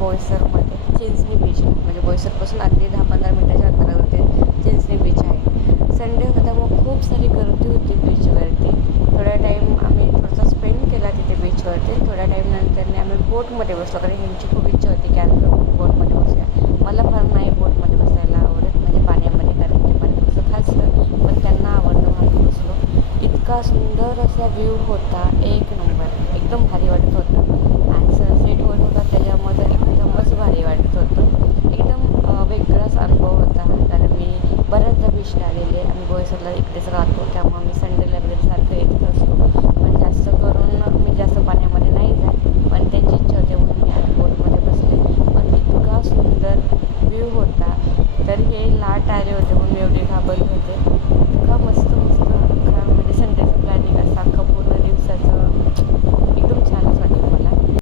बोईसरमध्ये Chinchani beach आहे. म्हणजे बोईसरपासून अगदी 10-15 मिनिटाच्या अंतरावरती चिंचणी बीच आहे. संडे होता त्यामुळे खूप सारी गर्दी होती बीचवरती. थोड्या टाईम आम्ही थोडासा स्पेंड केला तिथे बीचवरती. थोड्या टाईम नंतरने आम्ही बोटमध्ये बसलो, कारण ह्यांची खूप इच्छा होती की आम्ही बोटमध्ये बसूया. मला फार नाही बोटमध्ये बसायला आवडत, म्हणजे पाण्यामध्ये, कारण ते पाणी कसं खासतं, पण त्यांना आवडतं म्हणून बसलो. इतका सुंदर असा व्ह्यू होता, एक नंबर, एकदम भारी वाटत होता.